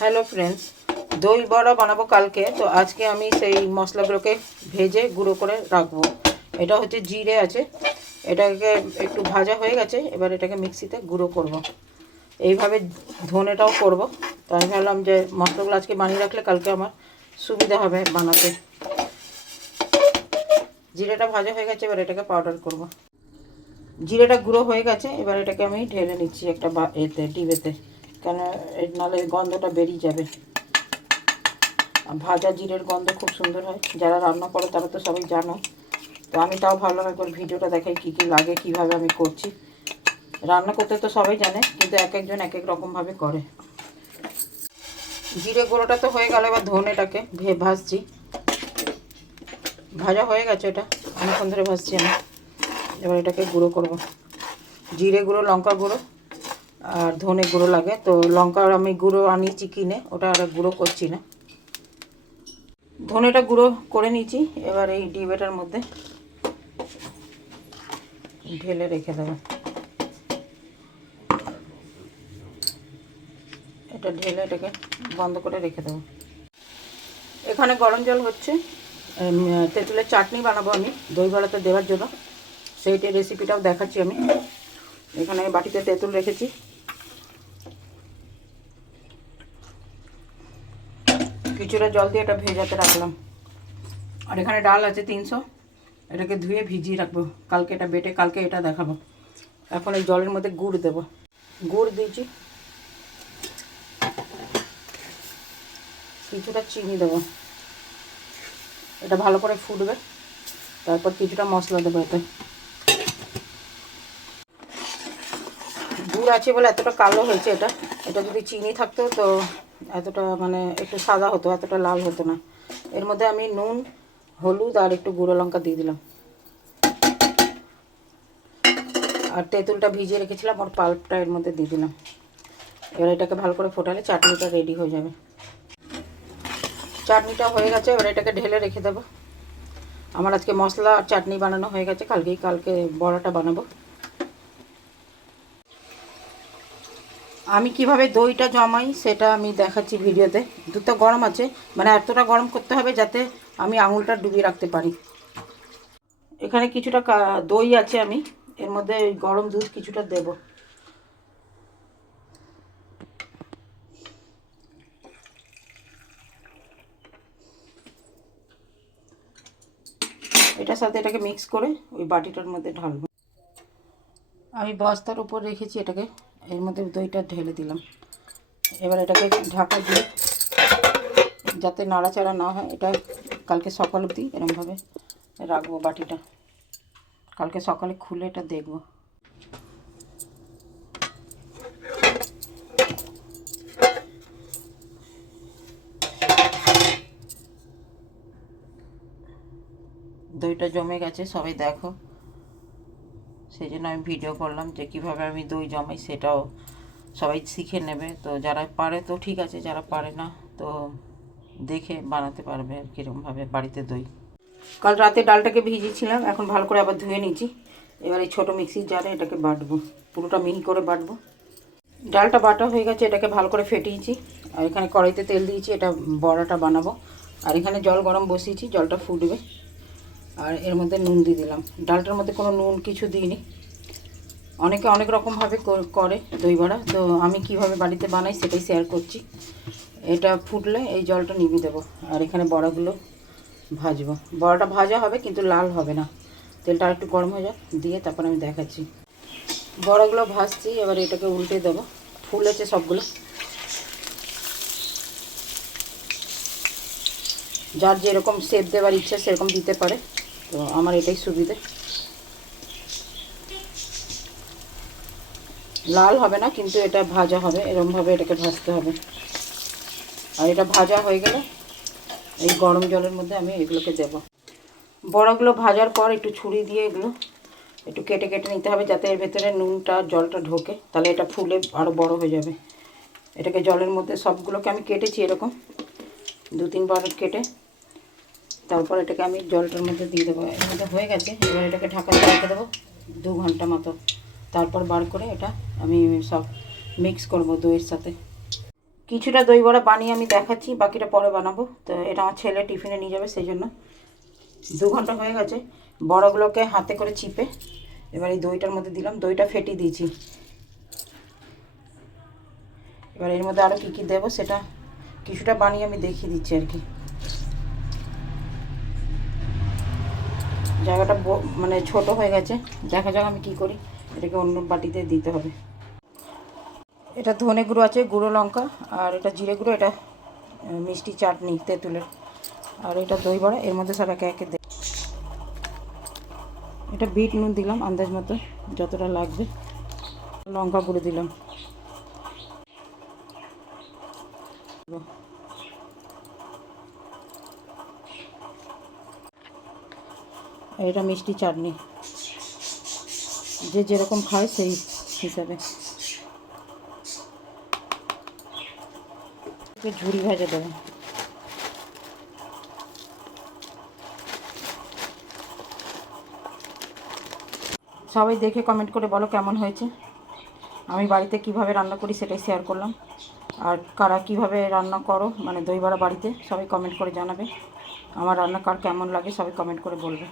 Hello friends, দই বড়া বানাবো কালকে। তো আজকে আমি সেই মশলাগুলোকে ভেজে গুঁড়ো করে রাখবো। এটা হচ্ছে জিরে আছে, এটাকে একটু ভাজা হয়ে গেছে। এবার এটাকে মিক্সিতে গুঁড়ো করব। এইভাবে ধনেটাও করব। তো আমি ভাবলাম যে মশলাগুলো আজকে বানিয়ে রাখলে কালকে আমার সুবিধা হবে বানাতে। জিরেটা ভাজা হয়ে গেছে, এবার এটাকে পাউডার করব। জিরেটা গুঁড়ো হয়ে গেছে, এবার এটাকে আমি ঢেলে নিচ্ছি একটা ডিবেতে, কেন নাহলে গন্ধটা বেরিয়ে যাবে। ভাজা জিরের গন্ধ খুব সুন্দর হয়। যারা রান্না করে তারা তো সবাই জানো। তো আমি তাও ভাবলাম একবার ভিডিওটা দেখাই কী কী লাগে, কীভাবে আমি করছি। রান্না করতে তো সবাই জানে, কিন্তু এক একজন এক এক রকমভাবে করে। জিরে গুঁড়োটা তো হয়ে গেল, এবার ধনেটাকে ভাজছি। ভাজা হয়ে গেছে, এটা অনেকক্ষণ ধরে ভাজছি আমি। এবার এটাকে গুঁড়ো করব। জিরে গুঁড়ো, লঙ্কা গুঁড়ো আর ধনে গুঁড়ো লাগে। তো লঙ্কার আমি গুঁড়ো আনিয়েছি কিনে, ওটা আর গুঁড়ো করছি না। ধনেটা গুঁড়ো করে নিয়েছি। এবার এই ডিবেটার মধ্যে ঢেলে রেখে দেবো। এটা ঢেলে এটাকে বন্ধ করে রেখে দেবো। এখানে গরম জল হচ্ছে। তেঁতুলের চাটনি বানাবো আমি দই বড়াতে দেওয়ার জন্য। সেইটার রেসিপিটাও দেখাচ্ছি আমি। এখানে বাটিতে তেঁতুল রেখেছি। কিছুটা জল দিয়ে এটা ভেজাতে রাখলাম। আর এখানে ডাল আছে 300, এটাকে ধুয়ে ভিজিয়ে রাখবো। কালকে এটা বেটে কালকে এটা দেখাবো। এখন এই জলের মধ্যে গুড় দেবো। গুড় দিয়েছি, কিছুটা চিনি দেবো। এটা ভালো করে ফুটবে, তারপর কিছুটা মশলা দেবো এতে। গুড় আছে বলে এতটা কালো হয়েছে এটা। এটা যদি চিনি থাকতো তো এতটা মানে একটু সাদা হতো, এতটা লাল হতো না। এর মধ্যে আমি নুন, হলুদ আর একটু গুঁড়ো লঙ্কা দিয়ে দিলাম। আর তেঁতুলটা ভিজিয়ে রেখেছিলাম, ওর পাল্পটা এর মধ্যে দিয়ে দিলাম। এবার এটাকে ভালো করে ফোটালে চাটনিটা রেডি হয়ে যাবে। চাটনিটা হয়ে গেছে, এবার এটাকে ঢেলে রেখে দেবো। আমার আজকে মশলা আর চাটনি বানানো হয়ে গেছে, কালকে বড়াটা বানাবো। আমি কিভাবে দইটা জমাই সেটা আমি দেখাচ্ছি ভিডিওতে। দুধটা গরম আছে, মানে এতটা গরম করতে হবে যাতে আমি আঙুলটা ডুবিয়ে রাখতে পারি। এখানে কিছুটা দই আছে, আমি এর মধ্যে গরম দুধ কিছুটা দেব। এটার সাথে এটাকে মিক্স করে ওই বাটিটার মধ্যে ঢালবো। আমি বস্তার উপর রেখেছি এটাকে, এর মধ্যে দইটা ঢেলে দিলাম। এবার এটাকে ঢাকা দিয়ে যাতে নাড়াচাড়া না হয়, এটা কালকে সকাল অবধি এরকমভাবে রাখবো বাটিটা। কালকে সকালে খুলে এটা দেখব। দইটা জমে গেছে, সবাই দেখো। সেই জন্য আমি ভিডিও করলাম যে কীভাবে আমি দই জমাই, সেটাও সবাই শিখে নেবে। তো যারা পারে তো ঠিক আছে, যারা পারে না তো দেখে বানাতে পারবে কীরকমভাবে বাড়িতে দই। কাল রাতে ডালটাকে ভিজিয়েছিলাম, এখন ভালো করে আবার ধুয়ে নিয়েছি। এবার এই ছোটো মিক্সির জারে এটাকে বাটবো, পুরোটা মিহি করে বাটবো। ডালটা বাটা হয়ে গেছে, এটাকে ভালো করে ফেটিয়েছি। আর এখানে কড়াইতে তেল দিয়েছি, এটা বড়াটা বানাবো। আর এখানে জল গরম বসিয়েছি, জলটা ফুটবে। আর এর মধ্যে নুন দিয়ে দিলাম। ডালটার মধ্যে কোনো নুন কিছু দিইনি। অনেকে অনেক রকমভাবে করে দই বড়া, তো আমি কিভাবে বাড়িতে বানাই সেটাই শেয়ার করছি। এটা ফুটলে এই জলটা নিভিয়ে দেবো। আর এখানে বড়াগুলো ভাজবো। বড়াটা ভাজা হবে কিন্তু লাল হবে না। তেলটা আর একটু গরম হয়ে যাক, দিয়ে তারপর আমি দেখাচ্ছি। বড়াগুলো ভাজছি, এবার এটাকে উল্টে দেবো। ফুলেছে সবগুলো। যার যেরকম শেপ দেওয়ার ইচ্ছা সেরকম দিতে পারে, তো আমার এটাই সুবিধে। লাল হবে না কিন্তু এটা ভাজা হবে, এরকমভাবে এটাকে ভাজতে হবে। আর এটা ভাজা হয়ে গেলে এই গরম জলের মধ্যে আমি এগুলোকে দেব। বড়াগুলো ভাজার পর একটু ছুরি দিয়ে এগুলো একটু কেটে কেটে নিতে হবে, যাতে এর ভেতরে নুনটা জলটা ঢোকে, তাহলে এটা ফুলে আরও বড় হয়ে যাবে। এটাকে জলের মধ্যে সবগুলোকে আমি কেটেছি এরকম 2-3 বার কেটে, তারপর এটাকে আমি জলটার মধ্যে দিয়ে দেবো। এর মধ্যে হয়ে গেছে, এবার এটাকে ঢাকা দিয়ে রেখে দেবো 2 ঘন্টা মতো। তারপর বার করে এটা আমি সব মিক্স করব দইয়ের সাথে। কিছুটা দই বড়া বানিয়ে আমি দেখাচ্ছি, বাকিটা পরে বানাবো। তো এটা আমার ছেলে টিফিনে নিয়ে যাবে, সেই জন্য 2 ঘন্টা হয়ে গেছে। বড়াগুলোকে হাতে করে চিপে এবার এই দইটার মধ্যে দিলাম, দইটা ফেটিয়ে দিয়েছি। এবার এর মধ্যে আরও কী কী দেবো সেটা কিছুটা বানিয়ে আমি দেখিয়ে দিচ্ছি আর কি। জায়গাটা মানে ছোট হয়ে গেছে, দেখা যাক আমি কী করি। এটাকে অন্য বাটিতে দিতে হবে। এটা ধনে গুঁড়ো আছে, গুঁড়ো লঙ্কা, আর এটা জিরে গুঁড়ো, এটা মিষ্টি চাটনি তেঁতুলের, আর এটা দই বড়া। এর মধ্যে সব একে একে এটা বিট নুন দিলাম আন্দাজ মতো যতটা লাগবে, লঙ্কা গুঁড়ো দিলাম, আর এটা মিষ্টি চাটনি, যে যেরকম খায় সেই হিসাবে। ঝুড়ি ভেজে দেবো। সবাই দেখে কমেন্ট করে বলো কেমন হয়েছে। আমি বাড়িতে কিভাবে রান্না করি সেটাই শেয়ার করলাম। আর কারা কিভাবে রান্না করো মানে দই বড়া বাড়িতে, সবাই কমেন্ট করে জানাবে। আমার রান্না কার কেমন লাগে সবাই কমেন্ট করে বলবে।